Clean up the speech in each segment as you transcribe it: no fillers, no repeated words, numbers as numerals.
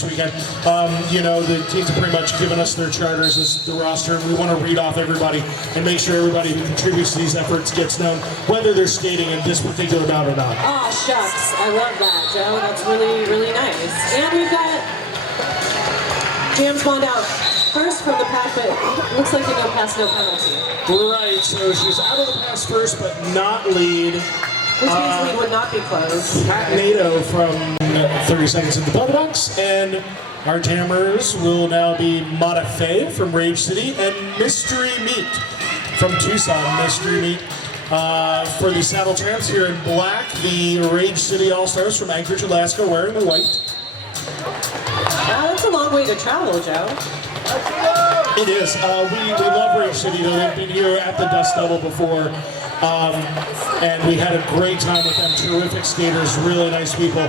this weekend. You know, the teams have pretty much given us their charters as the roster, and we want to read off everybody and make sure everybody who contributes to these efforts gets known, whether they're skating in this particular bout or not. Oh, shucks. I love that, Joe. That's really, really nice. And we've got Jam's Bond out first from the pack, but it looks like they go past no penalty. Right, so she's out of the pass first, but not lead. Which means lead would not be closed. Pat NATO from 30 seconds in the penalty box, and our jammers will now be Mata Faye from Rage City and Mystery Meat from Tucson. Mystery Meat for the SaddleTramps here in black. The Rage City All-Stars from Anchorage, Alaska, wearing the white. That's a long way to travel, Joe. It is. We love Rage City, though. They've been here at the Dust Devil before. And we had a great time with them. Terrific skaters, really nice people.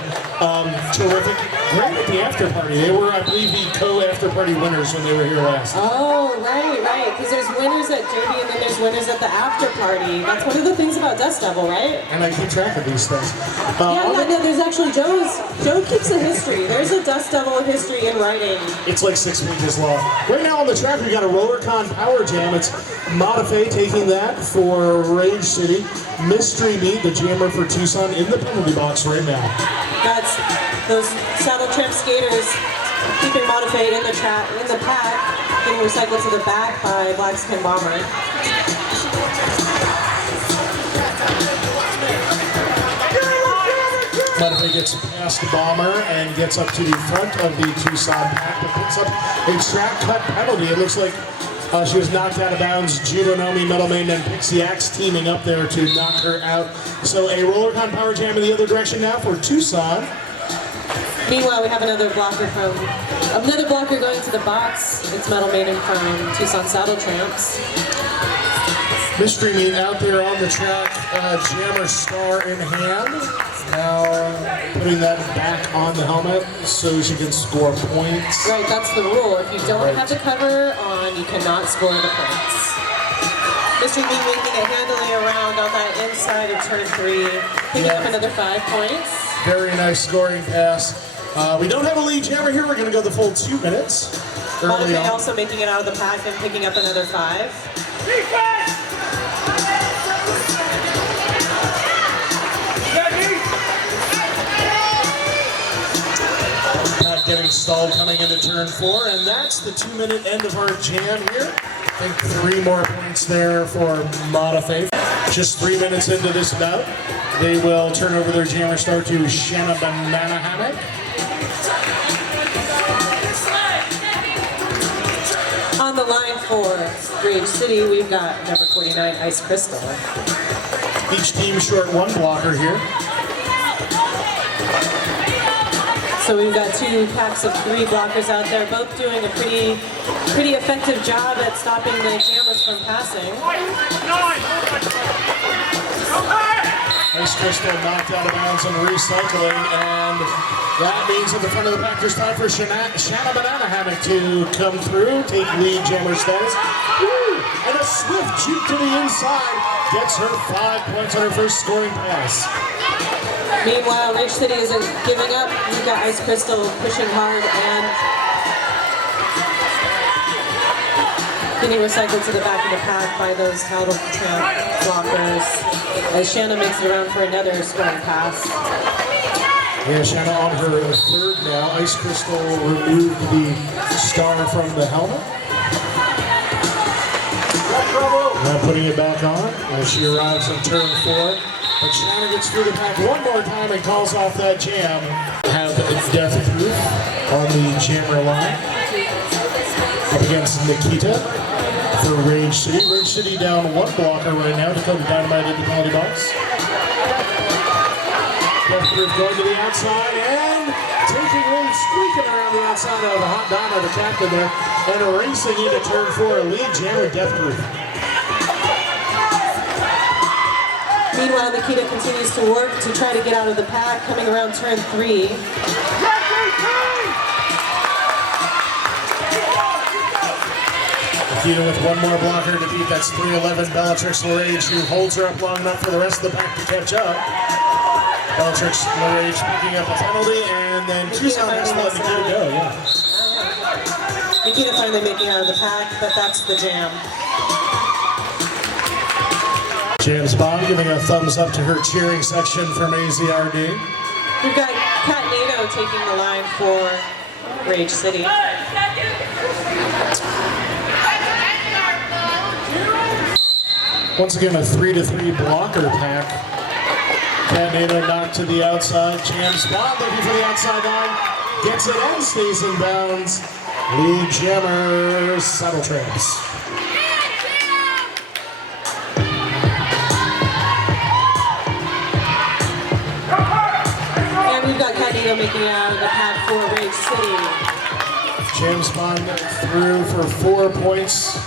Terrific. Great at the after party. They were, I believe, the co-after party winners when they were here last. Oh, right. Because there's winners at Derby and then there's winners at the after party. That's one of the things about Dust Devil, right? And I keep track of these things. No, there's actually, Joe keeps a history. There's a Dust Devil history in writing. It's like 6 pages long. Right now on the track, we got a RollerCon Power Jam. It's Mata Faye taking that for Rage City. Mystery Meat, the jammer for Tucson, in the penalty box right now. That's those SaddleTramp skaters keeping Mata Faye in the pack, getting recycled to the back by Black Skin Bomber. Mata Faye gets past the bomber and gets up to the front of the Tucson pack, but picks up a track cut penalty. It looks like she was knocked out of bounds. Judonomi, Metalman, and Pixie Axe teaming up there to knock her out. So a RollerCon Power Jam in the other direction now for Tucson. Meanwhile, we have another blocker going to the box. It's Metal Maiden from Tucson SaddleTramps. Mystery Meat out there on the track, jammer star in hand. Now putting that back on the helmet so she can score points. Right, that's the rule. If you don't have the cover on, you cannot score the points. Mystery Meat making it handily around on that inside of turn 3, picking up another 5 points. Very nice scoring pass. We don't have a lead jammer here. We're going to go the full 2 minutes. Mata Faye also making it out of the pack and picking up another 5. Pat getting stalled coming into turn 4, and that's the 2-minute end of our jam here. I think 3 more points there for Mata Faye. Just 3 minutes into this bout, they will turn over their jammer star to Shanna Banana Hammock. On the line for Rage City, we've got number 49, Ice Crystal. Each team short 1 blocker here. So we've got 2 packs of 3 blockers out there, both doing a pretty effective job at stopping the jammers from passing. Ice Crystal knocked out of bounds and recycling, and that means at the front of the pack there's time for Shanna Banana Hammock to come through, take lead jammer status. Woo! And a swift juke to the inside gets her 5 points on her first scoring pass. Meanwhile, Rage City isn't giving up. We've got Ice Crystal pushing hard and getting recycled to the back of the pack by those SaddleTramp blockers as Shanna makes it around for another scoring pass. Yeah, Shanna on her 3rd now. Ice Crystal removed the star from the helmet. Now putting it back on as she arrives in turn 4. But Shanna gets through the pack one more time and calls off that jam. Have Death Proof on the jammer line. Up against Nikita for Rage City. Rage City down 1 blocker right now to come Dynamite in the penalty box. Death Proof going to the outside and taking lead, squeaking around the outside of the Hot Donna, the captain there, and racing into turn 4. Lead jammer Death Proof. Meanwhile, Nikita continues to work to try to get out of the pack, coming around turn 3. Nikita with 1 more blocker to beat. That's 3-11 Bellatrix LaRage, who holds her up long enough for the rest of the pack to catch up. Bellatrix LaRage picking up a penalty, and then Tucson has to let the kid go, yeah. Nikita finally making out of the pack, but that's the jam. James Bond giving a thumbs up to her cheering section from AZRD. We've got Kat Nato taking the line for Rage City. Once again, a 3-to-3 blocker pack. Kat Nato knocked to the outside. James Bond looking for the outside line. Gets it and stays in bounds. Lead jammer, SaddleTramps. And we've got Kat Nato making out of the pack for Rage City. James Bond through for 4 points.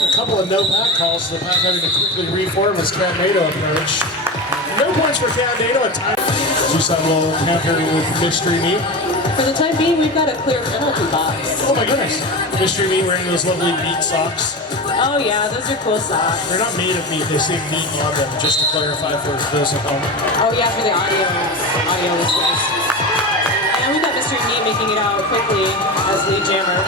A couple of no back calls, so the pack having to quickly reform as Kat Nato approached. No points for Kat Nato at time. Tucson will counter with Mystery Meat. For the time being, we've got a clear penalty box. Oh my goodness. Mystery Meat wearing those lovely meat socks. Oh yeah, those are cool socks. They're not made of meat, they say meat on them, just to clarify for those at home. Oh yeah, for the audio listeners. And we've got Mystery Meat making it out quickly as lead jammer.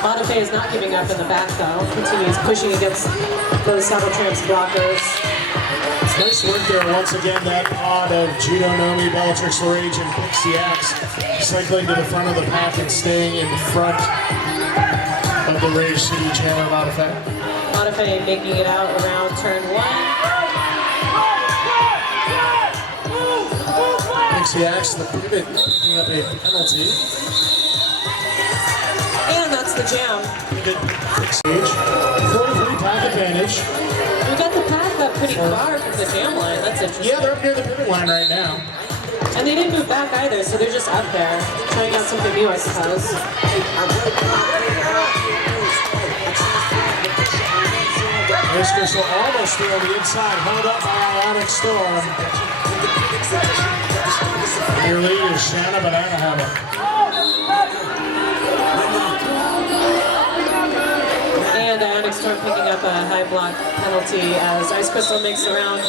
Bonifay is not giving up in the back though. Continues pushing against those SaddleTramps blockers. Nice work there once again, that pod of Judo Nomi, Bellatrix Rage, and Pixie Axe cycling to the front of the pack and staying in front of the Rage City Jammer Bonifay. Bonifay making it out around turn 1. Pixie Axe, the pivot, picking up a penalty. And that's the jam. Stage, 43 pack advantage. We got the pack up pretty far from the jam line. That's interesting. Yeah, they're up near the pivot line right now. And they didn't move back either, so they're just up there, trying out something new, I suppose. This Crystal almost through on the inside, held up by Ionic Storm. Your lead is Shanna Banana Hammer. And Ionic Storm picking up a high block penalty as Ice Crystal makes the round.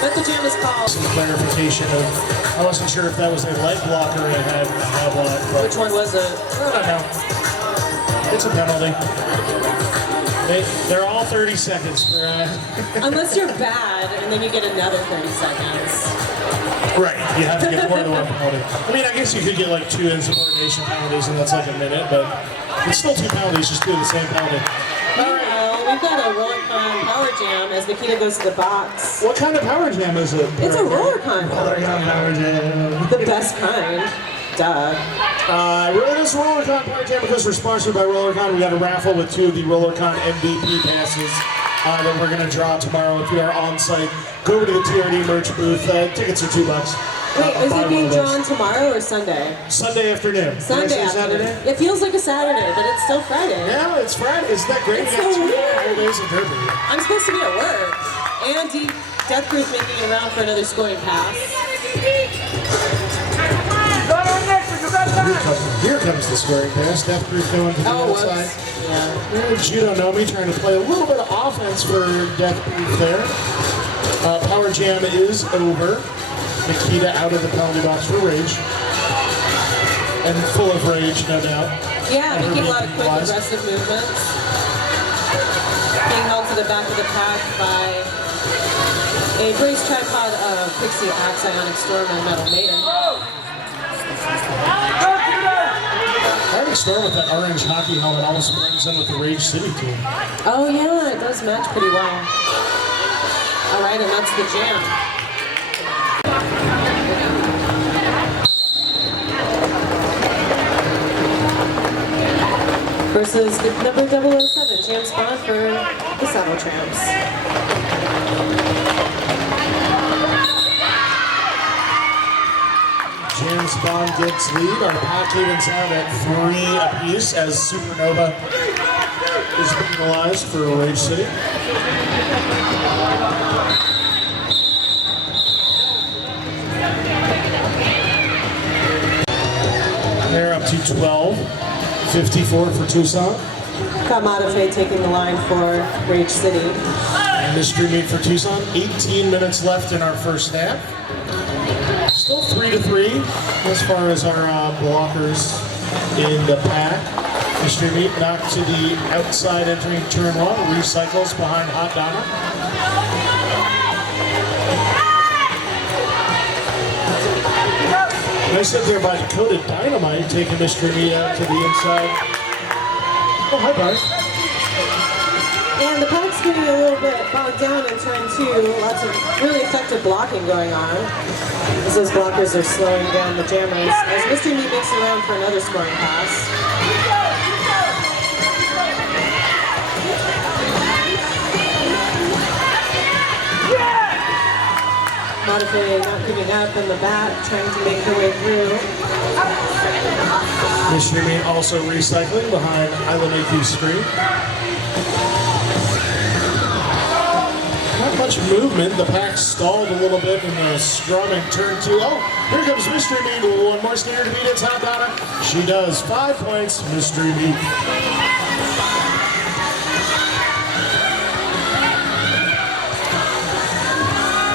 But the jam is called. Some clarification of, I wasn't sure if that was a leg blocker or it had a high block. But Which one was it? I don't know. It's a penalty. They're all 30 seconds for Unless you're bad, and then you get another 30 seconds. Right, you have to get more than one penalty. I mean, I guess you could get like 2 insubordination penalties and that's like a minute, but it's still 2 penalties, just 2 of the same penalty. Meanwhile, we've got a Rollercon Power Jam as Nikita goes to the box. What kind of power jam is it? It's a Rollercon Power Jam. Power jam. The best kind. Duh. Really, this is Rollercon Power Jam because we're sponsored by Rollercon. We got a raffle with 2 of the Rollercon MVP passes that we're going to draw tomorrow if you are on site. Go over to the TRD merch booth. Tickets are $2. Wait, is it being drawn tomorrow or Sunday? Sunday afternoon. Sunday afternoon. Saturday? It feels like a Saturday, but it's still Friday. Yeah, it's Friday. Isn't that great? It's We got so 2 weird. whole days of derby. I'm supposed to be at work. And Death Proof making it around for another scoring pass. Here comes the scoring pass. Death Proof going to the outside. Yeah. Judo Nomi trying to play a little bit of offense for Death Proof there. Power Jam is over. Nikita out of the penalty box for Rage. And full of rage, no doubt. Yeah, making a lot of quick aggressive movements. Being held to the back of the pack by a brace tripod of Pixie Axe, Ionic Storm, and Metal Maiden. Ionic Storm with that orange hockey helmet almost blends in with the Rage City team. Oh yeah, it does match pretty well. All right, and that's the jam. Versus the number 007, James Bond for the SaddleTramps. James Bond gets lead. Our pack evens out at 3 apiece as Supernova is penalized for Rage City. They're up to 12. 54 for Tucson. Kamada Faye taking the line for Rage City. And Mystery meet for Tucson. 18 minutes left in our first half. Still 3-3 as far as our blockers in the pack. Mystery meet knocked to the outside entering turn one. Recycles behind Hot Donna. Nice hit there by Dakota Dynamite, taking Mystery meet out to the inside. Oh, hi, Barry. And the pack's getting a little bit bogged down in turn two. Lots of really effective blocking going on as those blockers are slowing down the jammers. As Mystery meet makes around for another scoring pass. Modified not giving up in the back, trying to make her way through. Mystery meet also recycling behind Island AQ screen. Not much movement. The pack stalled a little bit in the scrum in turn two. Oh, here comes Mystery meet. One more skater to beat. It's Hot Donna. She does. 5 points. Mystery meet.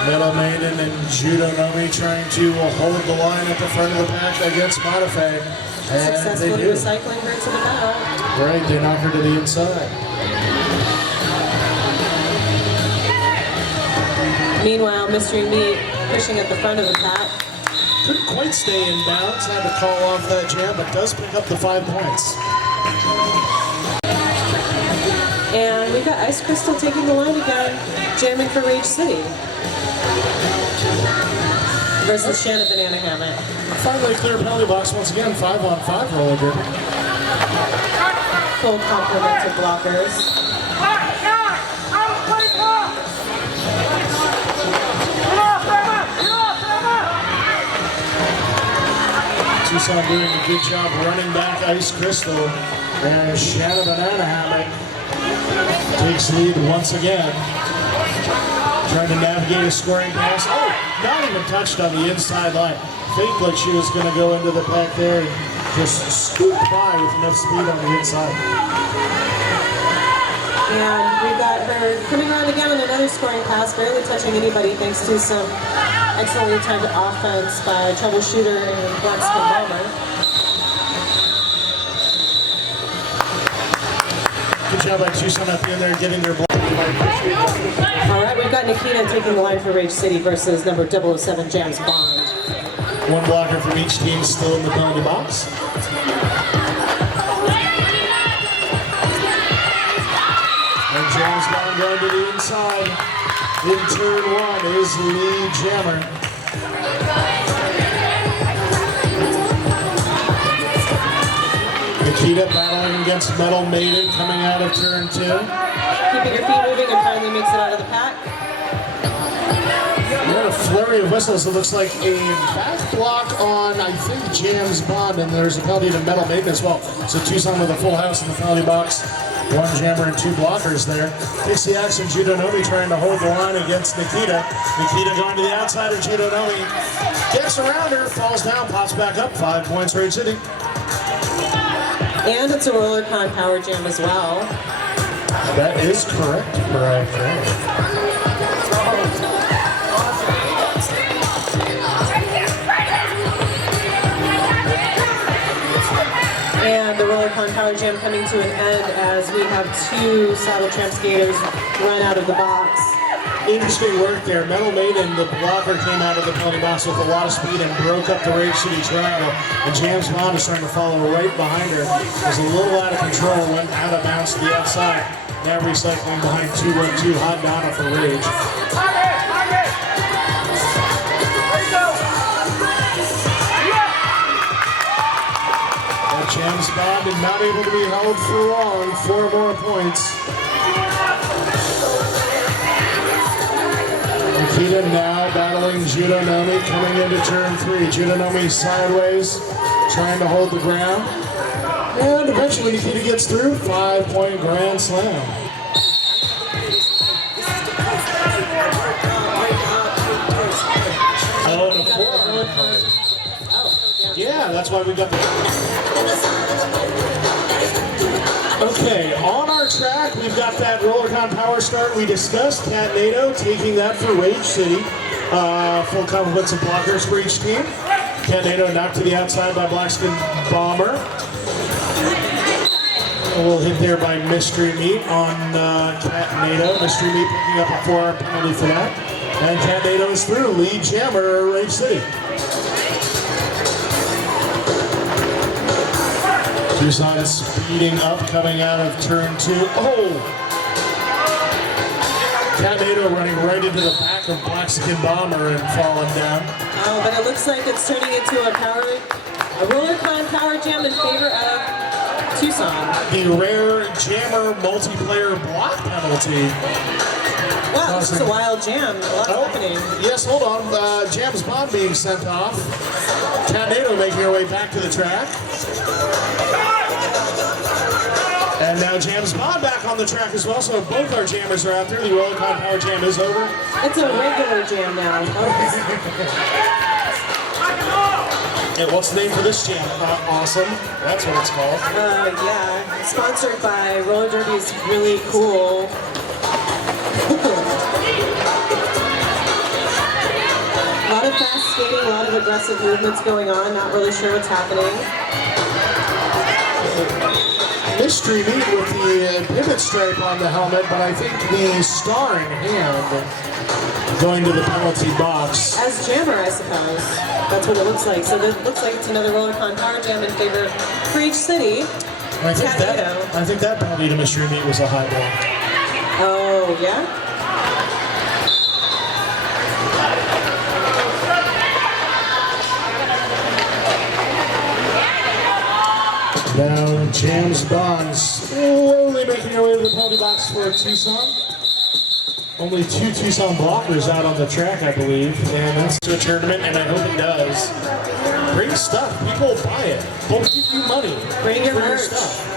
Metal Maiden and Judo Nomi trying to hold the line at the front of the pack against Modify. And Successfully recycling her to the back. Right, they knock her to the inside. Meanwhile, Mystery meet pushing at the front of the pack. Couldn't quite stay in bounds, had to call off that jam, but does pick up the 5 points. And we've got Ice Crystal taking the line again, jamming for Rage City. Versus Shanna Banana Hammock. Finally clear penalty box once again, 5-on-5 roller derby. Full complement to blockers. Tucson doing a good job running back Ice Crystal. And Shanna Banana Hammock takes lead once again. Trying to navigate a scoring pass. Oh, not even touched on the inside line. Faked like she was going to go into the pack there and just scooped by with enough speed on the inside. And we've got her coming around again on another scoring pass, barely touching anybody thanks to some excellently timed offense by Troubleshooter and Black Skin Bomber. Good job by Tucson at the end there getting their block. All right, we've got Nikita taking the line for Rage City versus number 007 Jams Bond. One blocker from each team still in the penalty box. And Jams Bond going to the inside. In turn one is Lee Jammer. Nikita battling against Metal Maiden coming out of turn two. Keeping her feet moving and finally makes it out of the pack. Yeah, a flurry of whistles. It looks like a back block on, I think, Jams Bond, and there's a penalty to Metal Maiden as well. So Tucson with a full house in the penalty box. One jammer and 2 blockers there. Takes the action, Judo Nomi trying to hold the line against Nikita. Nikita going to the outside of Judo Nomi. Gets around her, falls down, pops back up. 5 points, Rage City. And it's a roller con power jam as well. That is correct, Mariah Craig. And the roller con power jam coming to an end as we have 2 SaddleTramps skaters run out of the box. Interesting work there. Metal Maiden, the blocker, came out of the penalty box with a lot of speed and broke up the Rage City triangle. And Jams Bond is trying to follow right behind her. Was a little out of control, went out of bounds to the outside. Now recycling behind 2-1-2, Hot Donna for Rage. But Jams Bond is not able to be held for long. 4 more points. Nikita now battling Judo Nomi coming into turn 3. Judo Nomi sideways, trying to hold the ground. And eventually Nikita gets through. 5-point grand slam. Oh, and a forearm. Yeah, that's why we got the... Okay, on our track, we've got that Rollercon Power Start we discussed. Cat NATO taking that for Rage City. Full complements of blockers for each team. Cat NATO knocked to the outside by Blackskin Bomber. A little hit there by Mystery Meat on Cat NATO. Mystery Meat picking up a 4-arm penalty for that. And Cat NATO is through. Lead jammer, Rage City. Tucson speeding up, coming out of turn 2. Oh! Cat NATO running right into the back of Blackskin Bomber and falling down. Oh, but it looks like it's turning into a Rollercon Power Jam in favor of Tucson. The rare jammer multiplayer block penalty. Wow, this is a wild jam. A lot happening. Yes, hold on. Jam's bomb being sent off. Cat NATO making her way back to the track. And now Jam's Bond back on the track as well, so both our jammers are out there. The Rollercon Power Jam is over. It's a regular jam now. And what's the name for this jam? Awesome. That's what it's called. Yeah. Sponsored by Roller Derby's Really Cool. A lot of fast skating, a lot of aggressive movements going on. Not really sure what's happening. Mystery Meat with the pivot stripe on the helmet, but I think the starring hand going to the penalty box. As jammer, I suppose. That's what it looks like. So it looks like it's another Rollercon Power Jam in favor of Rage City. I think that penalty to Mystery Meat was a high ball. Oh, yeah? Now Jam's Bond slowly making her way to the penalty box for Tucson. Only 2 Tucson blockers out on the track, I believe, and that's to a tournament, and I hope it does. Great stuff. People buy it. Folks give you money. Bring your merch. Stuff.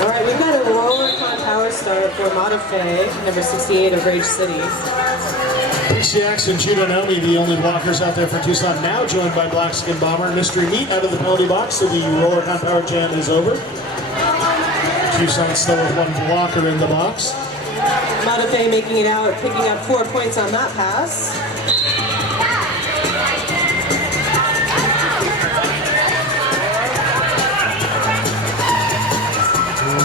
All right, we've got a Rollercon Power Start for Modife, number 68 of Rage City. PCX and Judonomi, the only blockers out there for Tucson, now joined by Blackskin Bomber. Mystery Meat out of the penalty box, so the Rollercon Power Jam is over. Tucson still with 1 blocker in the box. Modife making it out, picking up 4 points on that pass.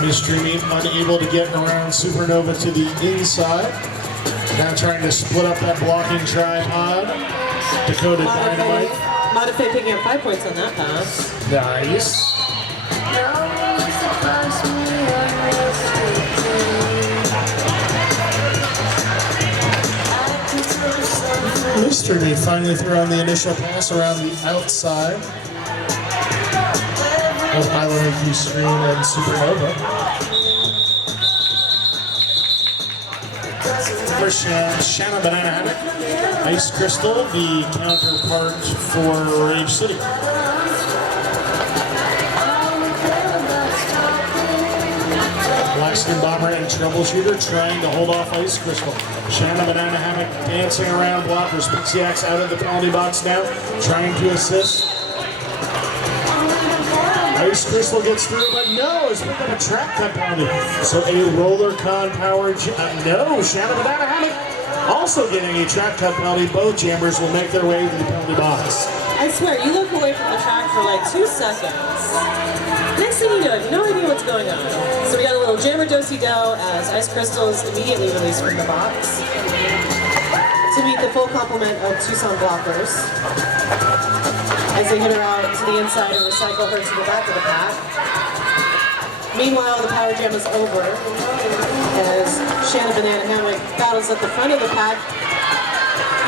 Mystery Meat unable to get around Supernova to the inside. Now trying to split up that blocking tripod. Dakota Dynamite. Modife picking up 5 points on that pass. Nice. Mystery Meat finally throwing the initial pass around the outside of Island of Stream and Supernova. Shanna Banana Hammock, Ice Crystal, the counterpart for Rage City. Blackskin Bomber and Troubleshooter trying to hold off Ice Crystal. Shanna Banana Hammock dancing around blockers. Pixiax out of the penalty box now, trying to assist. Ice Crystal gets through, but no, it's picked up a track cut penalty. So a Rollercon Power no, Shanna Banana Hammock also getting a track cut penalty. Both jammers will make their way to the penalty box. I swear, you look away from the track for like 2 seconds. Next thing you know, I have no idea what's going on. So we got a little jammer do-si-do as Ice Crystal is immediately released from the box to meet the full complement of Tucson blockers as they hit her out to the inside and recycle her to the back of the pack. Meanwhile, the Power Jam is over as Shanna Banana Hammock battles at the front of the pack,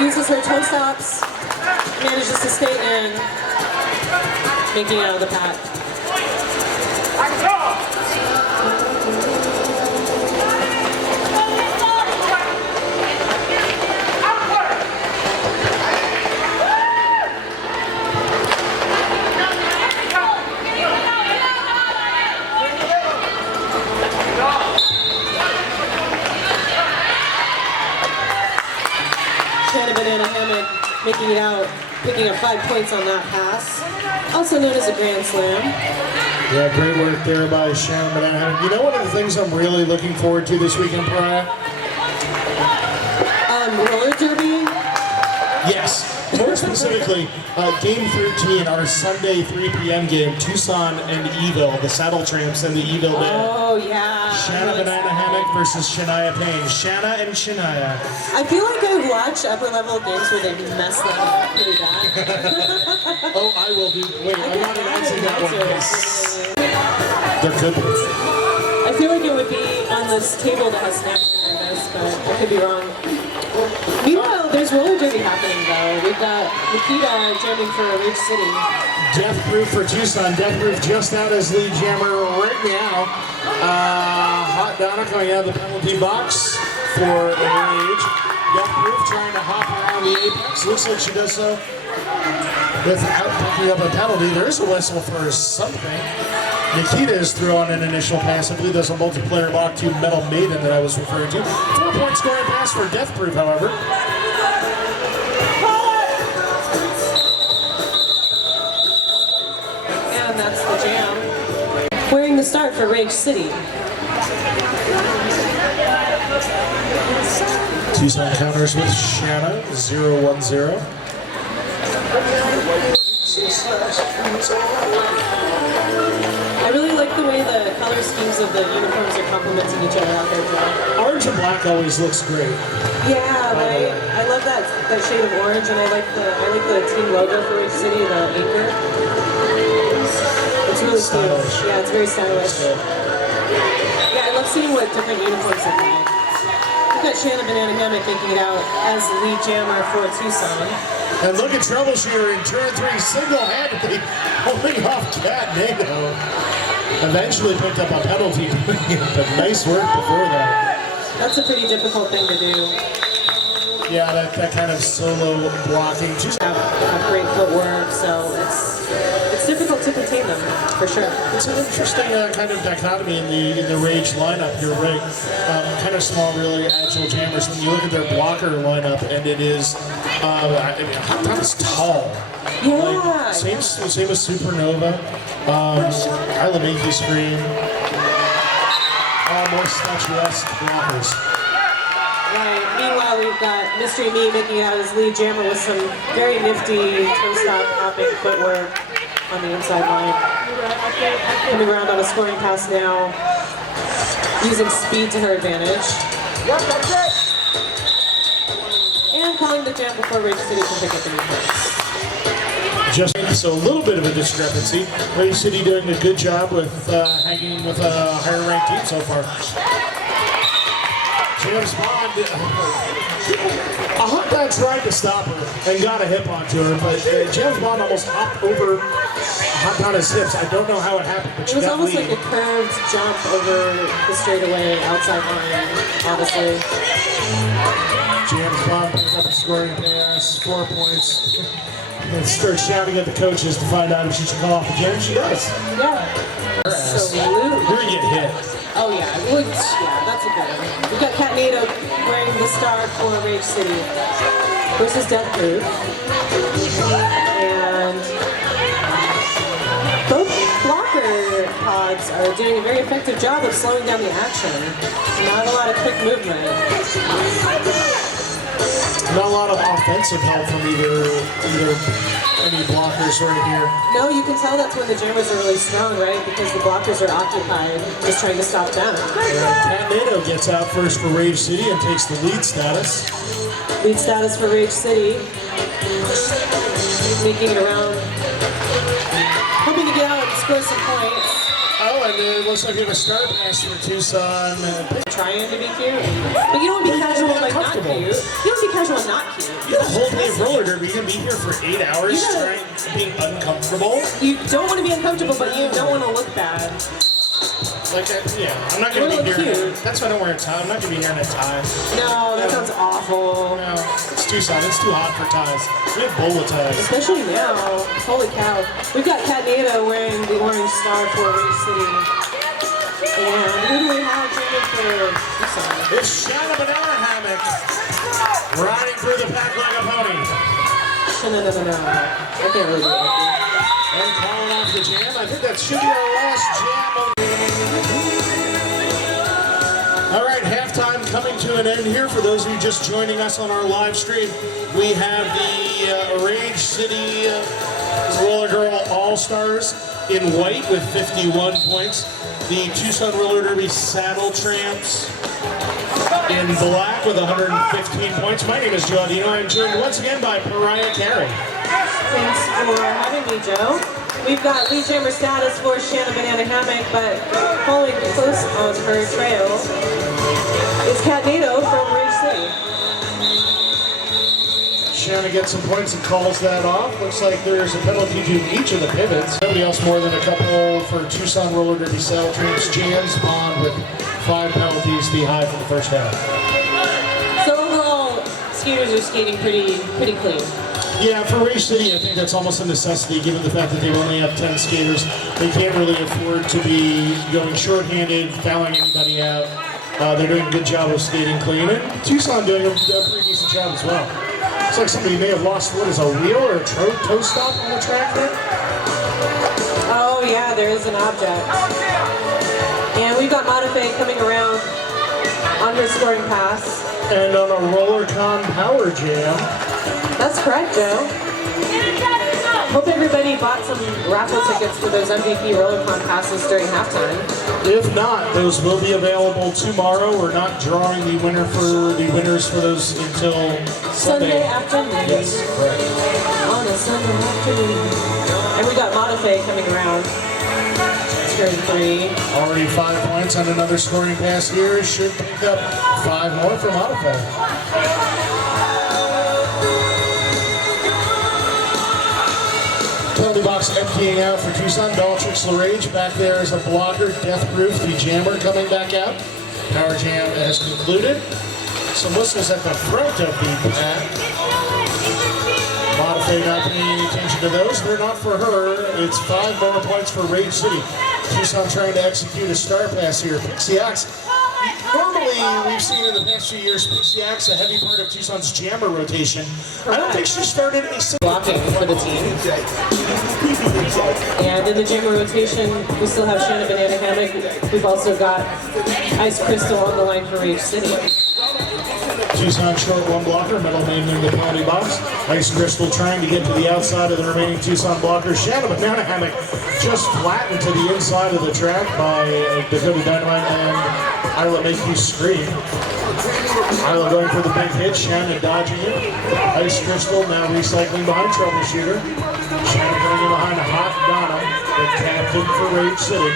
uses her toe stops, manages to stay in, making it out of the pack. Shanna Banana Hammock making it out picking up 5 points on that pass, also known as a grand slam. Yeah, great work there by Shannon Banana. You know one of the things I'm really looking forward to this weekend, Pariah? Roller derby? Yes. More specifically, Game 13, our Sunday 3 p.m. game, Tucson and Eville, the SaddleTramps and the Eville Band. Oh, yeah. Shanna Banana Hammock versus Shania Payne. Shanna and Shania. I feel like I've watched upper-level games where they mess that up pretty bad. Oh, I will be. Wait, I'm not announcing that one. Yes. They're good ones. I feel like it would be on this table that has snacks in this, but I could be wrong. Meanwhile, there's roller derby happening though. We've got Nikita jamming for Ridge City. Death Proof for Tucson. Death Proof just out as lead jammer right now. Hot Donna coming out of the penalty box for Rage. Death Proof trying to hop around the apex. Looks like she does so without picking up a penalty. There's a whistle for something. Nikita is throwing an initial pass. I believe there's a multiplayer block to Metal Maiden that I was referring to. 4-point scoring pass for Death Proof, however. And that's the jam. Wearing the start for Rage City. Tucson counters with Shanna, 0-1-0. I really like the way the color schemes of the uniforms are complementing each other out there, Joe. Orange and black always looks great. Yeah, right. I love that shade of orange, and I like the team logo for Ridge City, the anchor. It's really Stylish. cool. Yeah, it's very stylish. Yeah, I love seeing what different uniforms look like. We've got Shannon Banana Hammock making it out as the lead jammer for Tucson. And look at Troubleshooter in turn 3, single-handedly holding off Cat Nago. Eventually picked up a penalty, but nice work before that. That's a pretty difficult thing to do. Yeah, that kind of solo blocking. Just Have great footwork, so it's difficult to contain them, for sure. It's an interesting kind of dichotomy in the Rage lineup. You're right. Kind of small, really agile jammers. When you look at their blocker lineup, and it is, Hot Dog's tall. Yeah. Like, same as Supernova. Kyla Minky Scream. More statuesque blockers. Right. Meanwhile, we've got Mystery Me making it out as lead jammer with some very nifty toe-stop hopping footwork on the inside line. Coming around on a scoring pass now, using speed to her advantage. And calling the jam before Rage City can pick up any points. Just so a little bit of a discrepancy. Rage City doing a good job with hanging with a higher ranked team so far. James Bond, a hot dog tried to stop her and got a hip onto her, but James Bond almost hopped over Hot Donna's hips. I don't know how it happened, but It was almost like a curved jump over the straightaway outside line, honestly. James Bond picks up a scoring pass, 4 points, and starts shouting at the coaches to find out if she should call off the jam. She does. Yeah. Absolutely. We're gonna get hit. Oh yeah, that's a good one. We've got Cat Nato wearing the star for Rage City versus Death Proof. And both blocker pods are doing a very effective job of slowing down the action. Not a lot of quick movement. Not a lot of offensive help from either any blockers right here. No, you can tell that's when the jammers are really strong, right? Because the blockers are occupied, just trying to stop them. Cat Nato gets out first for Rage City and takes the lead status. Lead status for Rage City. Making it around. Hoping to get out and score some points. Oh, and it looks like we have a start pass for Tucson. Trying to be cute. But you don't want to be casual and like not cute. You don't want to be casual and not cute. You have a whole day of roller derby. You're going to be here for 8 hours being uncomfortable. You don't want to be uncomfortable, but you don't want to look bad. Like, yeah, I'm not going to be here. Cute. That's why I don't wear a tie. I'm not going to be here in a tie. No, that sounds awful. No, it's Tucson. It's too hot for ties. We have bowler ties. Especially now. Holy cow. We've got Cat Nato wearing the orange star for Rage City. And who do we have jamming for Tucson? It's Shanna Banana Hammock riding through the pack like a pony. No. I can't really do it. And calling off the jam. I think that should be our last jam. All right, halftime coming to an end here. For those of you just joining us on our live stream, we have the Rage City Roller Girl All-Stars in white with 51 points. The Tucson Roller Derby SaddleTramps in black with 115 points. My name is Joe Dino. I'm joined once again by Pariah Carey. Thanks for having me, Joe. We've got lead jammer status for Shanna Banana Hammock, but following close on her trail is Kat Nato from Rage City. Shanna gets some points and calls that off. Looks like there's a penalty to each of the pivots. Nobody else more than a couple for Tucson Roller Derby SaddleTramps jams on with 5 penalties, the high for the first half. So overall, skaters are skating pretty clean. Yeah, for Rage City, I think that's almost a necessity given the fact that they only have 10 skaters. They can't really afford to be going shorthanded, fouling anybody out. They're doing a good job of skating clean, and Tucson doing a pretty decent job as well. Looks like somebody may have lost, what is a wheel or a toe stop on the track there? Oh yeah, there is an object. And we've got Modife coming around on her scoring pass. And on a RollerCon Power Jam. That's correct, Joe. Hope everybody bought some raffle tickets for those MVP RollerCon passes during halftime. If not, those will be available tomorrow. We're not drawing the winners for those until Sunday afternoon. Yes, correct. On a Sunday afternoon. And we got Modife coming around. Turn 3. Already 5 points on another scoring pass here. Should pick up 5 more for Modife. Penalty box emptying out for Tucson. Bellatrix LaRage back there as a blocker. Death Proof, the jammer, coming back out. Power jam has concluded. Some whistles at the front of the pack. Modife not paying any attention to those. They're not for her. It's 5 more points for Rage City. Tucson trying to execute a star pass here. Pixie Axe. Normally, we've seen in the past few years, Pixie Axe a heavy part of Tucson's jammer rotation. I don't think she started a blocking for the team. And in the jammer rotation, we still have Shanna Banana Hammock. We've also got Ice Crystal on the line for Rage City. Tucson short 1 blocker, metal name in the penalty box. Ice Crystal trying to get to the outside of the remaining Tucson blockers. Shanna Banana Hammock just flattened to the inside of the track by Dakota Dynamite and Isla Make You Scream. Isla going for the big hit, Shanna dodging it. Ice Crystal now recycling behind Troubleshooter. Shanna coming in behind a hot Donna, the captain for Rage City.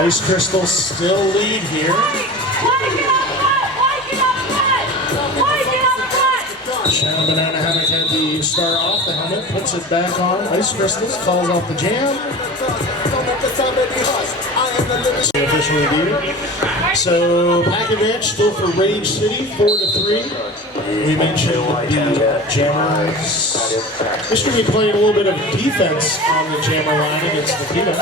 Ice Crystal still lead here. Shanna Banana Hammock had the star off the helmet, puts it back on. Ice Crystals calls off the jam. Official review. So pack advantage still for Rage City, 4-3. We mentioned the jammers. This should be playing a little bit of defense on the jammer line against the Kita.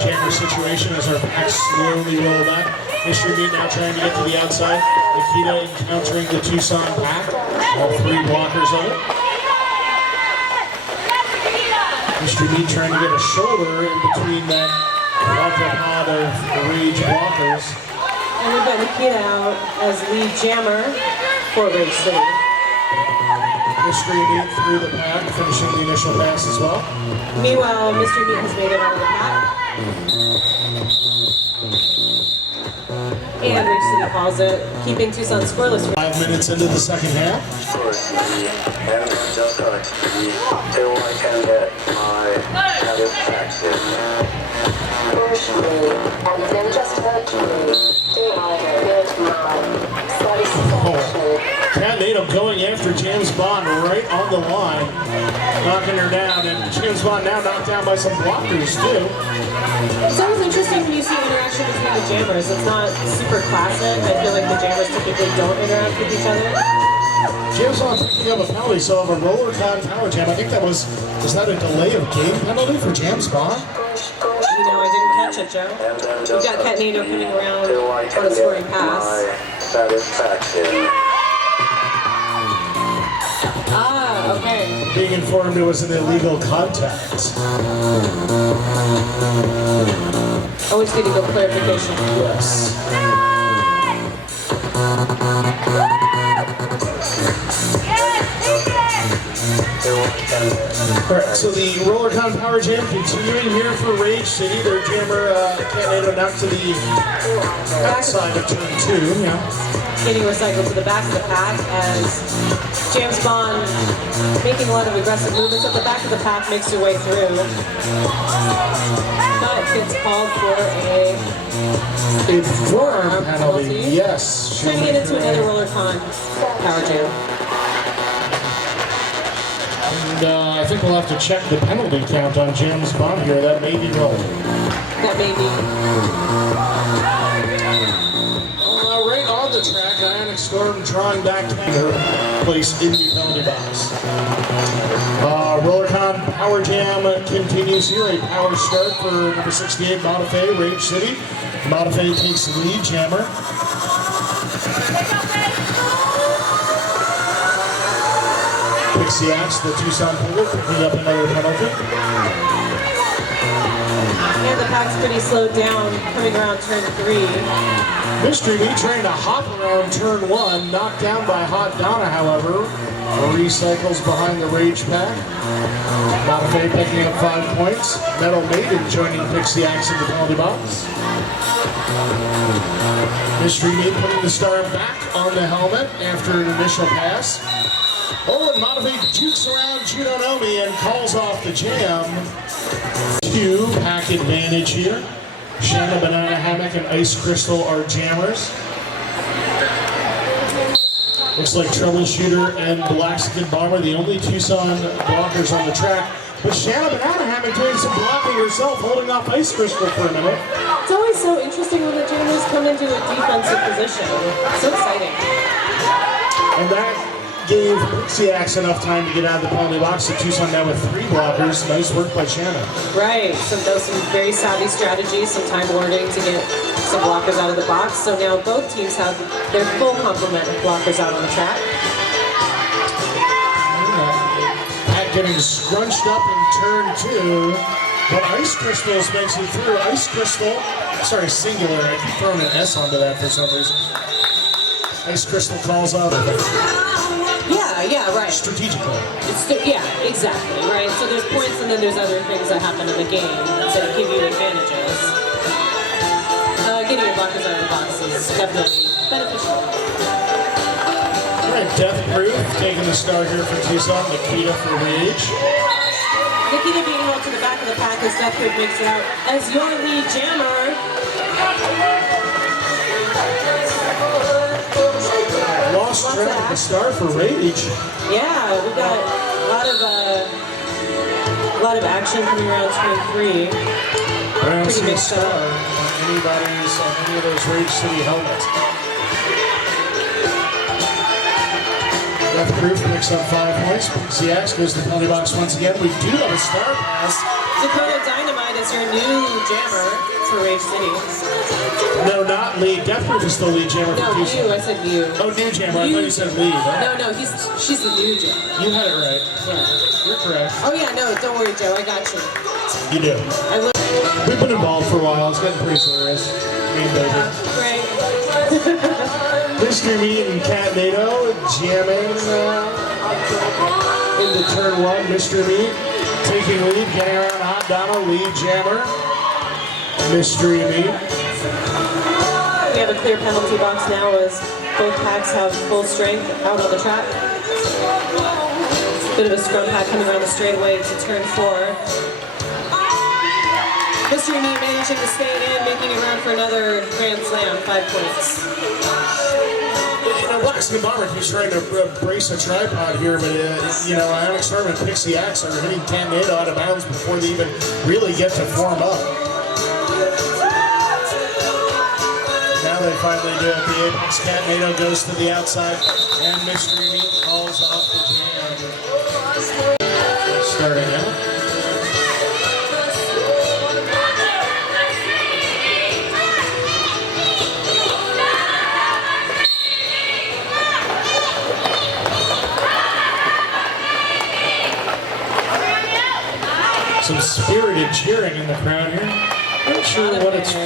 Jammer situation as our packs slowly roll back. Mystery Meat now trying to get to the outside. Nikita encountering the Tucson pack. All 3 blockers of it. Mystery Meat trying to get a shoulder in between that quadrupod of Rage blockers. And we've got Nikita out as lead jammer for Rage City. Mystery Meat through the pack, finishing the initial pass as well. Meanwhile, Mystery Meat has made it out of the pack. And Rage City calls it, keeping Tucson scoreless. 5 minutes into the second half. Till I can get my satisfaction. And then just virtually till I get my satisfaction. Cat Nato going after James Bond right on the line, knocking her down, and James Bond now knocked down by some blockers too. It's always interesting when you see interaction between the jammers. It's not super classic. I feel like the jammers typically don't interact with each other. James Bond picking up a penalty, so of a roller con power jam. I think that was that a delay of game penalty for James Bond? You know, I didn't catch it, Joe. We've got Cat Nato coming around on a scoring pass. Satisfaction. Ah, okay. Being informed it was an illegal contact. Always good to go clarification. Yes. Alright, so the RollerCon Power Jam continuing here for Rage City. Their jammer, Cat Nato, knocked to the outside of turn 2. Yeah. Getting recycled to the back of the pack as James Bond making a lot of aggressive movements at the back of the pack, makes her way through. But gets called for a forearm penalty. Yes. Trying to get into another RollerCon Power Jam. And I think we'll have to check the penalty count on James Bond here. That may be wrong. That may be. Right on the track, Ionic Storm drawing back to her place in the penalty box. RollerCon Power Jam continues here. A power start for number 68, Modife, Rage City. Modife takes the lead jammer. Pixie Axe, the Tucson pivot, picking up another penalty. And the pack's pretty slowed down, coming around turn 3. Mystery Me trying to hop around turn 1, knocked down by Hot Donna, however. Recycles behind the Rage pack. Modife picking up 5 points. Metal Maiden joining Pixie Axe in the penalty box. Mystery Me putting the star back on the helmet after an initial pass. Oh, and Modife jukes around You Don't Know Me and calls off the jam. 2 pack advantage here. Shanna, Banana Hammock, and Ice Crystal are jammers. Looks like Troubleshooter and Blackskin Bomber, the only Tucson blockers on the track. But Shanna, Banana Hammock doing some blocking herself, holding off Ice Crystal for a minute. It's always so interesting when the jammers come into a defensive position. So exciting. And that gave Pixie Axe enough time to get out of the penalty box. So Tucson now with 3 blockers. Nice work by Shanna. Right, some very savvy strategies, some time warding to get some blockers out of the box. So now both teams have their full complement of blockers out on the track. Pat getting scrunched up in turn 2. But Ice Crystals makes it through. Ice Crystal, sorry, singular. I keep throwing an S onto that for some reason. Ice Crystal calls out. Yeah, right. Strategically. Yeah, exactly, right? So there's points and then there's other things that happen in the game that give you advantages. Getting your blockers out of the box is definitely beneficial. All right, Death Proof taking the star here for Tucson. Nikita for Rage. Nikita being held to the back of the pack as Death Proof makes it out as your lead jammer. Lost track of the star for Rage. Yeah, we've got a lot of action coming around turn 3. Brown Sea Star. Anybody's on any of those Rage City helmets. Death Proof picks up 5 points. Pixie Axe goes to the penalty box once again. We do have a star pass. Dakota Dynamite is your new jammer for Rage City. No, not lead. Death Proof is the lead jammer for No, Tucson. you. I said you. Oh, new jammer. I thought you said lead. Huh? No, she's the new jammer. You had it right. Yeah. You're correct. Oh yeah, no, don't worry, Joe. I got you. You do. I We've been involved for a while. It's getting pretty serious. Me and Baby. Right. Mystery Me and Cat Nato jamming into turn 1. Mystery Me taking lead, getting around Hot Donna, lead jammer. Mystery Me. We have a clear penalty box now as both packs have full strength out on the track. Bit of a scrum pack coming around the straightaway to turn 4. Mystery Me managing to stay in, making it around for another grand slam, 5 points. Blackson Bomber keeps trying to brace a tripod here, but Alex Herman picks the axe and hitting Canado out of bounds before they even really get to form up. Now they finally do it. The Apex Canado goes to the outside, and Mystery Meat calls off the jam. Starting out. Some spirited cheering in the crowd here. Not sure what it's for,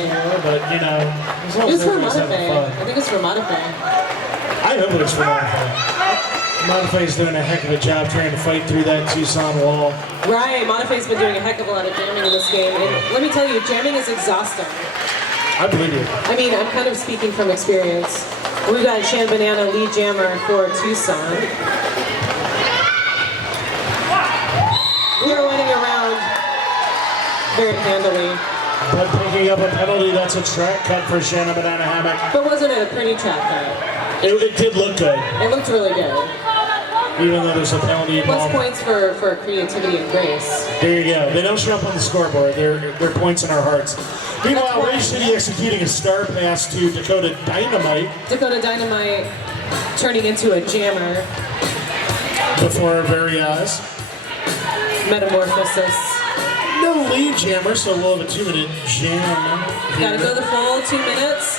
but as long as everybody's having fun. I think it's for Modify. I hope it's for Modify. Modify's doing a heck of a job trying to fight through that Tucson wall. Right, Modify's been doing a heck of a lot of jamming in this game, and let me tell you, jamming is exhausting. I believe you. I mean, I'm kind of speaking from experience. We've got Shan Banana lead jammer for Tucson. They're running around very handily. But picking up a penalty, that's a track cut for Shanna Banana Hammock. But wasn't it a pretty track cut? It did look good. It looked really good. Even though there's a penalty involved. Plus points for creativity and grace. There you go. They don't show up on the scoreboard. They're points in our hearts. Meanwhile, Rage City executing a star pass to Dakota Dynamite. Dakota Dynamite turning into a jammer. Before our very eyes. Metamorphosis. No lead jammer, so we'll have a 2-minute jam. Gotta go the full 2 minutes.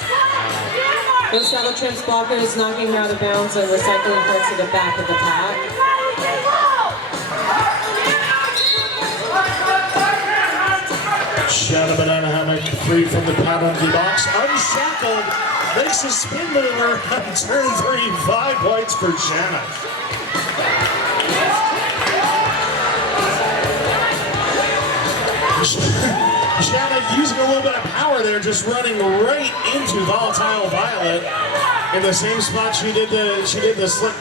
Those SaddleTramps blockers knocking her out of bounds and recycling her to the back of the pack. Shanna Banana Hammock free from the penalty box. Unshackled. Makes a spin maneuver on turn 3. 5 points for Shanna. Shanna using a little bit of power there, just running right into Volatile Violet in the same spot she did the slip.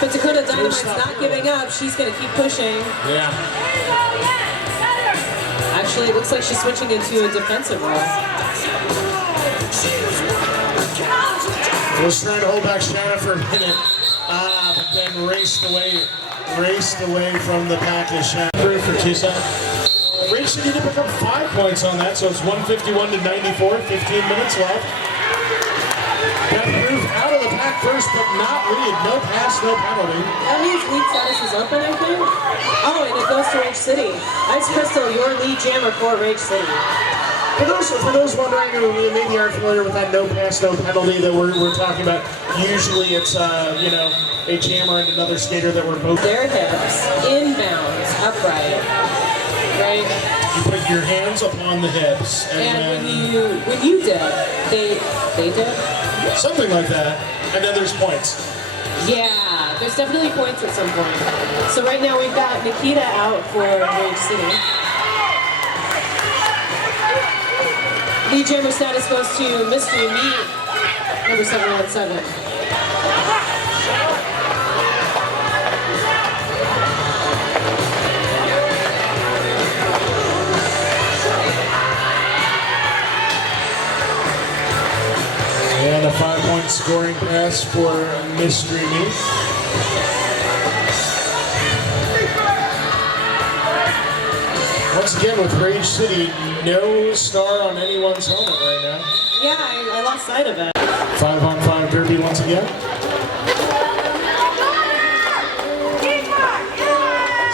But Dakota Dynamite's not giving up. She's gonna keep pushing. Yeah. Actually, it looks like she's switching into a defensive role. Was trying to hold back Shanna for a minute, but then raced away from the pack as Shanna for Tucson. Rage City did pick up 5 points on that, so it's 151 to 94, 15 minutes left. Beth Groove out of the pack first, but not lead. No pass, no penalty. That means lead status is open, I think. Oh, and it goes to Rage City. Ice Crystal, your lead jammer for Rage City. For those wondering who maybe aren't familiar with that no pass, no penalty that we're talking about, usually it's a jammer and another skater that were both. Their hips, inbounds, upright, right? You put your hands upon the hips, And when you did, they did? Something like that, and then there's points. Yeah, there's definitely points at some point. So right now we've got Nikita out for Rage City. Lead jammer status goes to Mystery Meat, number 717. And a 5-point scoring pass for Mystery Meat. Once again with Rage City, no star on anyone's helmet right now. Yeah, I lost sight of it. 5-on-5 derby once again.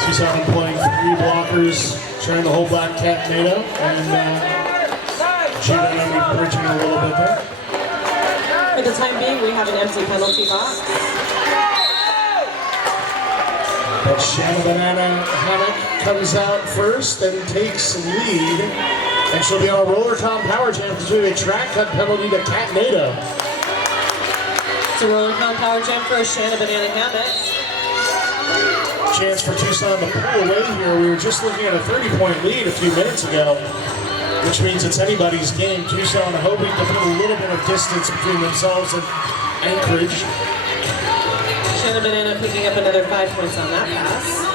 Tucson playing 3 blockers, trying to hold back Capnado, and Gina bridging a little bit there. For the time being, we have an empty penalty box. But Shanna Banana Hammock comes out first and takes lead. And she'll be on a Rollercom Power Jam to a track cut penalty to Catnado. It's a Rollercom Power Jam for Shanna Banana Hammock. Chance for Tucson to pull away here. We were just looking at a 30-point lead a few minutes ago, which means it's anybody's game. Tucson hoping to put a little bit of distance between themselves and Anchorage. Shanna Banana picking up another 5 points on that pass.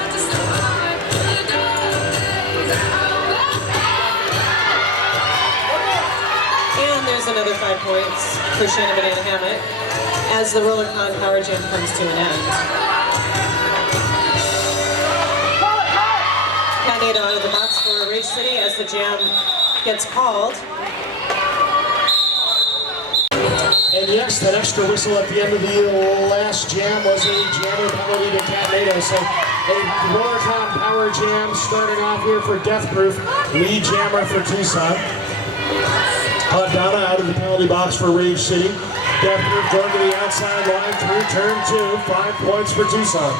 And there's another 5 points for Shanna Banana Hammock. as the Rollercon Power Jam comes to an end. Tornado out of the box for Rage City as the jam gets called. And yes, that extra whistle at the end of the last jam was a jammer penalty to Tornado. So a Rollercon Power Jam starting off here for Death Proof, lead jammer for Tucson. Donna out of the penalty box for Rage City. Death Proof going to the outside line through turn 2, 5 points for Tucson.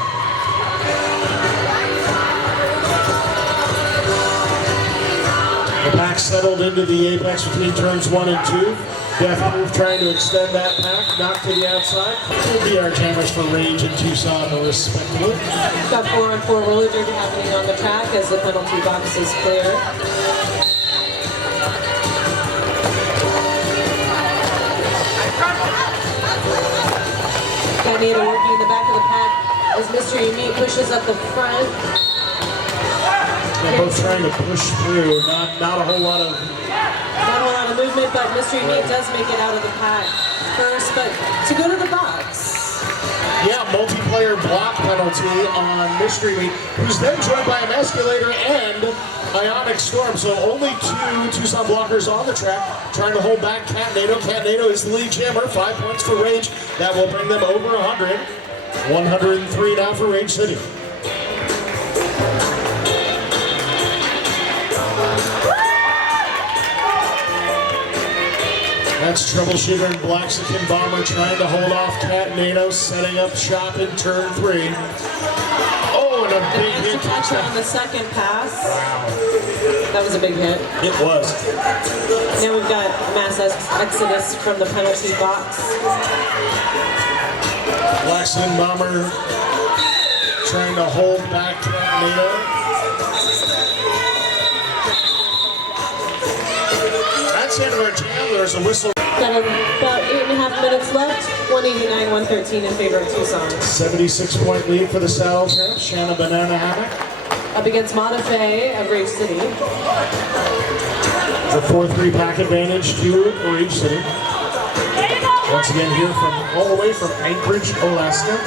The pack settled into the apex between turns 1 and 2. Death Proof trying to extend that pack, knocked to the outside. Will be our jammers for Rage and Tucson, respectively. Got 4-on-4 roller derby happening on the track as the penalty box is clear. Tornado working in the back of the pack as Mystery Meat pushes up the front. They're both trying to push through, not a whole lot of movement, but Mystery Meat does make it out of the pack first, but to go to the box. Yeah, multiplayer block penalty on Mystery Meat, who's then joined by Emasculator and Ionic Storm. So only 2 Tucson blockers on the track trying to hold back Catnado. Catnado is the lead jammer, 5 points for Rage. That will bring them over 100. 103 now for Rage City. That's Troubleshooter and Blaxican Bomber trying to hold off Catnado, setting up shop in turn 3. Oh, and a big hit. Catcher on the second pass. Wow. That was a big hit. It was. Now we've got mass exodus from the penalty box. Blaxican Bomber trying to hold back Catnado. That's the end of our jam. There's a whistle. Got about 8.5 minutes left. 189-113 in favor of Tucson. 76-point lead for the SaddleTramps. Shanna Banana Hammock. Up against Montefiore of Rage City. The 4-3 pack advantage to Rage City. Once again here from all the way from Anchorage, Alaska.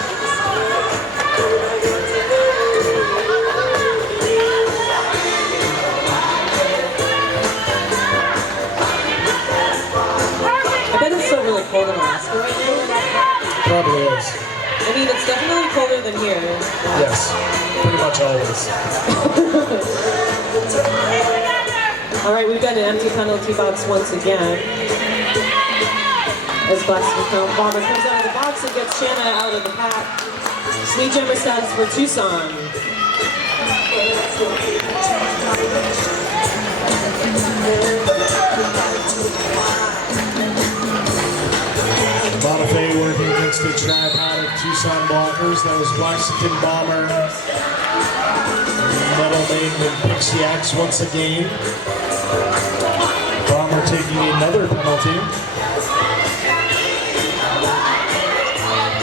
Cold in Alaska right now? Probably is. I mean, it's definitely colder than here. Yes, pretty much always. All right, we've got an empty penalty box once again. As Blaxican Bomber comes out of the box and gets Shanna out of the pack. Sweet jammer status for Tucson. Montefiore working against the tripod of Tucson blockers. That was Blaxican Bomber, Metal Maiden, and Pixie Axe once again. Bomber taking another penalty.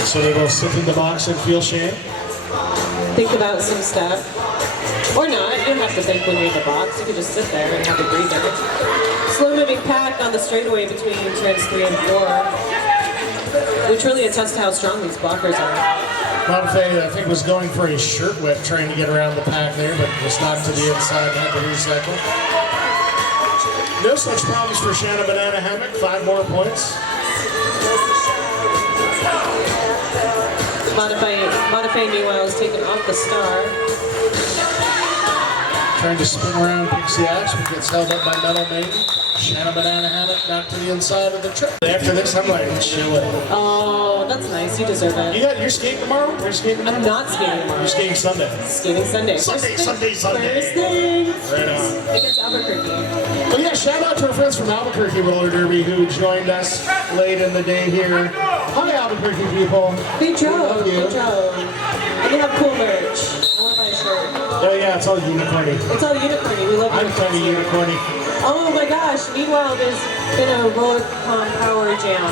So they will sit in the box and feel shame. Think about some stuff. Or not, you don't have to think when you're in the box. You can just sit there and have a breather. Slow moving pack on the straightaway between turns 3 and 4. Which really attests to how strong these blockers are. Montefiore, I think, was going for a shirt whip trying to get around the pack there, but was knocked to the inside and had to recycle. No such problems for Shanna Banana Hammock, 5 more points. Montefiore meanwhile is taken off the star. Trying to spin around Pixie Axe, but gets held up by Metal Maiden. Shanna Banana Hammock knocked to the inside of the truck. After this, I'm like, chilling. Oh, that's nice. You deserve it. You're skating tomorrow? You're skating tomorrow? I'm not skating tomorrow. You're skating Sunday. Skating Sunday. Sunday. First thing. Right on. Against Albuquerque. Well, yeah, shout out to our friends from Albuquerque Roller Derby who joined us late in the day here. Hi, Albuquerque people. They We drove. love you. They drove. And they have cool merch. I want to buy a shirt. Oh, yeah, it's all unicorny. It's all unicorny. We love I'm kind of unicorny. Oh my gosh, meanwhile there's been a Rollercon Power Jam.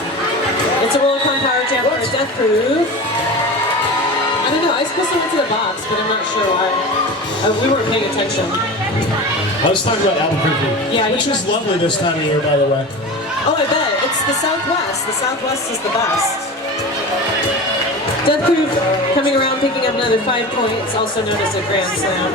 It's a Rollercon Power Jam for Death Proof. I don't know, I supposed to went to the box, but I'm not sure why. We weren't paying attention. I was talking about Albuquerque, Yeah, which is lovely this time of year, by the way. Oh, I bet. It's the Southwest. The Southwest is the best. Death Proof coming around, picking up another 5 points, also known as a Grand Slam.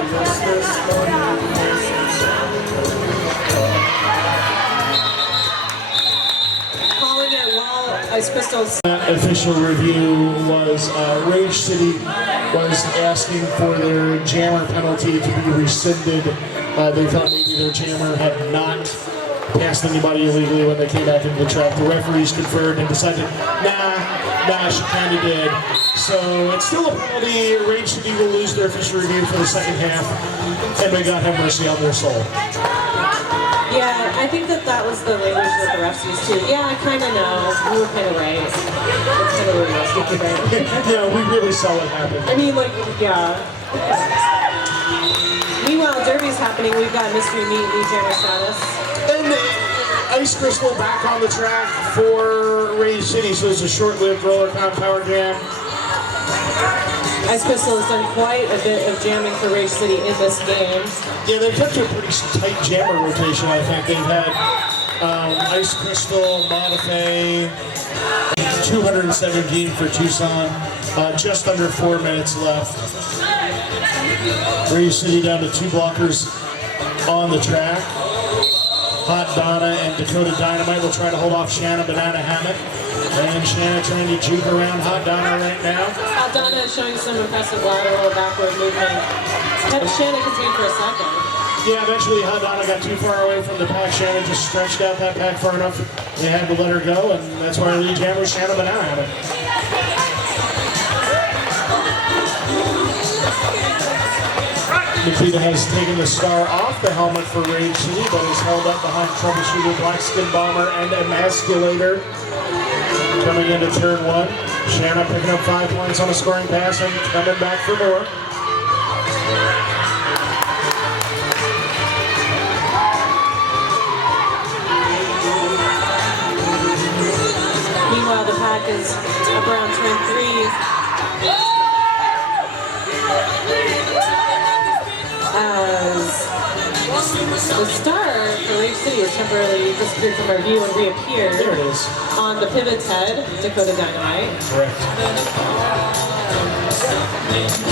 Calling it while Ice Crystals. Official review was Rage City was asking for their jammer penalty to be rescinded. They thought maybe their jammer had not passed anybody illegally when they came back into the track. The referees conferred and decided, nah, she kind of did. So it's still a penalty. Rage City will lose their official review for the second half, and may God have mercy on their soul. Yeah, I think that was the language that the refs used too. Yeah, I kind of know. We were kind of right. That's kind of what it was, right? Yeah, we really saw what happened. I mean, like, yeah. Meanwhile, Derby's happening. We've got Mystery Meat, Lee Jammer status. And Ice Crystal back on the track for Rage City, so it's a short-lived roller power jam. Ice Crystal has done quite a bit of jamming for Rage City in this game. Yeah, they've kept a pretty tight jammer rotation, I think. They've had Ice Crystal, Modify, 217 for Tucson, just under 4 minutes left. Rage City down to 2 blockers on the track. Hot Donna and Dakota Dynamite will try to hold off Shanna Banana Hammock. And Shanna trying to juke around Hot Donna right now. Hot Donna is showing some impressive lateral backward movement. Kept Shanna contained for a second. Yeah, eventually Hot Donna got too far away from the pack. Shanna just stretched out that pack far enough. They had to let her go, and that's why Lee Jammer Shanna Banana Hammock. Nikita has taken the star off the helmet for Rage City, but is held up behind Troubleshooter, Black Skin Bomber, and Emasculator. Coming into turn 1, Shanna picking up 5 points on a scoring pass and coming back for more. Meanwhile, the pack is up around turn 3. As the star for Rage City has temporarily disappeared from our view and reappeared. There it is. On the pivot's head, Dakota Dynamite. Correct.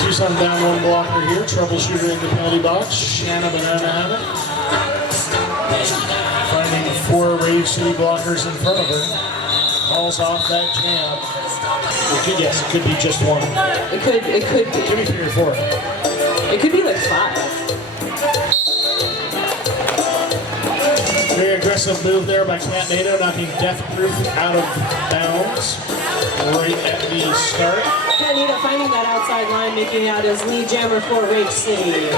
Tucson down 1 blocker here. Troubleshooter in the penalty box. Shanna Banana Hammock. Finding 4 Rage City blockers in front of her. Calls off that jam. Yes, it could be just 1. It could be. It could be 3 or 4. It could be like 5. Very aggressive move there by Cat NATO, knocking Death Proof out of bounds right at the start. Cat NATO finding that outside line, making out as Lee Jammer for Rage City.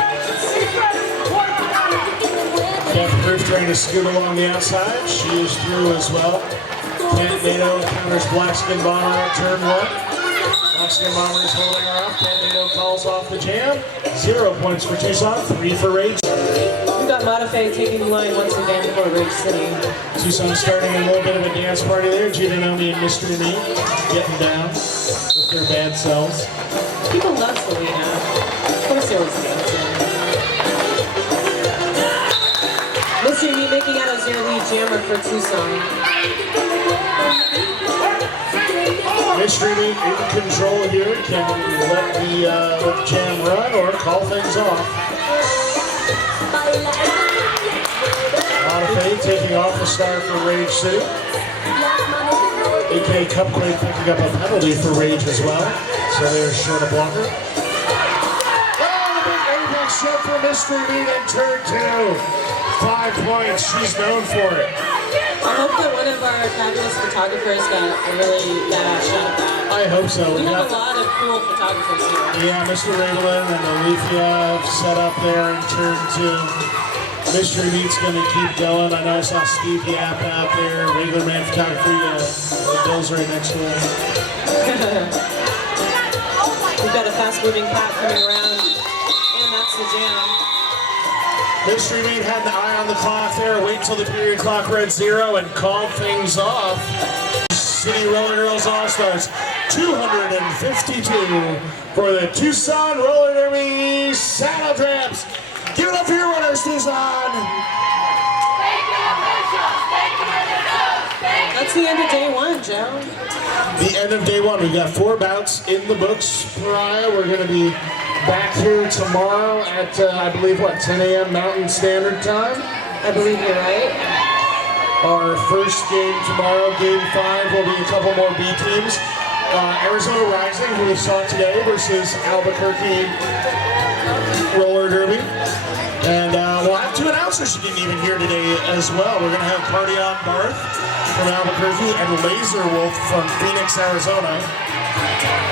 Death Proof trying to scoot along the outside. She is through as well. Cat NATO counters Black Skin Bomber at turn 1. Black Skin Bomber is holding her up. Cat NATO calls off the jam. 0 points for Tucson, 3 for Rage. We've got Modify taking the line once again for Rage City. Tucson starting a little bit of a dance party there. Giovanni and Mystery Me getting down with their bad selves. People love Selena. Of course they always dancing. Mystery Me making out as your lead jammer for Tucson. Mystery Me in control here. Can let the jam run or call things off. Modify taking off the star for Rage City. AK Cupquake picking up a penalty for Rage as well. So they're short a blocker. Oh, the big apex shot for Mystery Me in turn 2. 5 points. She's known for it. I hope that one of our fabulous photographers got a really badass shot at that. I hope so. We have a lot of cool photographers here. Yeah, Mr. Ravelin and Alethea set up there in turn 2. Mystery Meat's going to keep going. I know I saw Steve Yap out there. Regular Man Photography. The Bill's right next to him. We've got a fast-moving pack coming around, and that's the jam. Mystery Meat had an eye on the clock there. Wait until the period clock read 0 and called things off. City Roller Girls All-Stars 252 for the Tucson Roller Derby SaddleTramps. Give it up for your winners, Tucson! That's the end of day one, Joe. The end of day one. We've got 4 bouts in the books, Pariah. We're going to be back here tomorrow at, I believe, 10 a.m. Mountain Standard Time? I believe you're right. Our first game tomorrow, game 5, will be a couple more B teams. Arizona Rising, who we saw today, versus Albuquerque Roller Derby. And we'll have 2 announcers you didn't even hear today as well. We're going to have Party on Barth from Albuquerque and Laser Wolf from Phoenix, Arizona,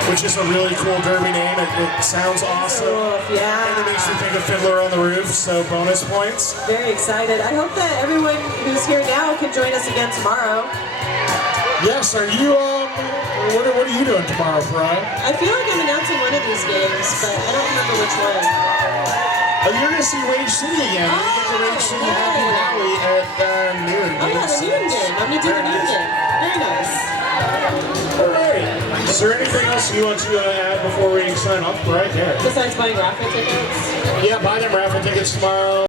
which is a really cool derby name. It sounds awesome. Yeah. And it makes me think of Fiddler on the Roof, so bonus points. Very excited. I hope that everyone who's here now can join us again tomorrow. Yes, are you, what are you doing tomorrow, Pariah? I feel like I'm announcing one of these games, but I don't remember which one. Oh, you're going to see Rage City again. You're going to get to Rage City Happy Valley at noon. Oh yeah, the noon game. I'm going to do the noon game. Very nice. All right. Is there anything else you want to add before we sign off? Right there. Besides buying raffle tickets? Yeah, buy them raffle tickets tomorrow.